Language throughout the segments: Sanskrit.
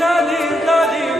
dali dali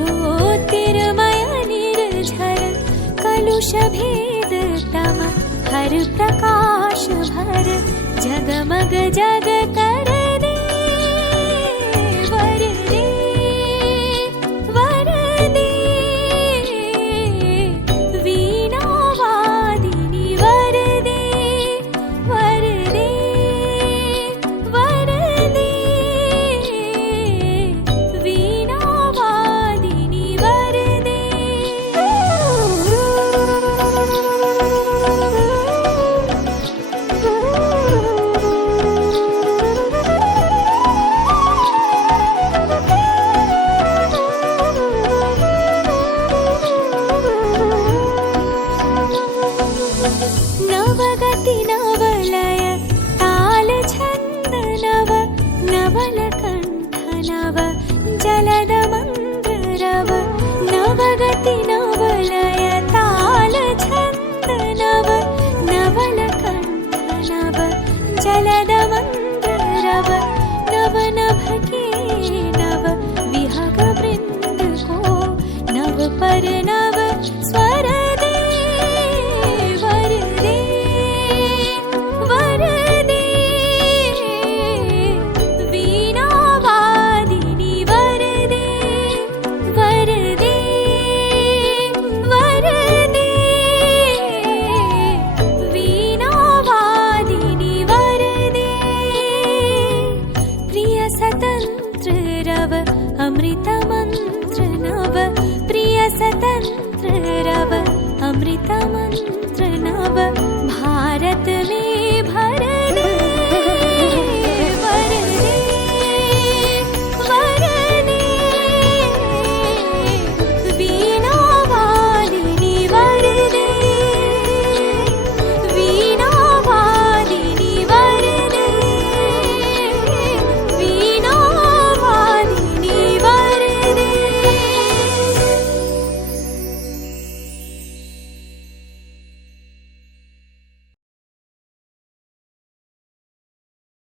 ज्योतिर्मय निर्झर कलुषभेद तम हर प्रकाश भर जगमग जगत अमृतमन्त्र नव प्रियसतन्त्र रव अमृतम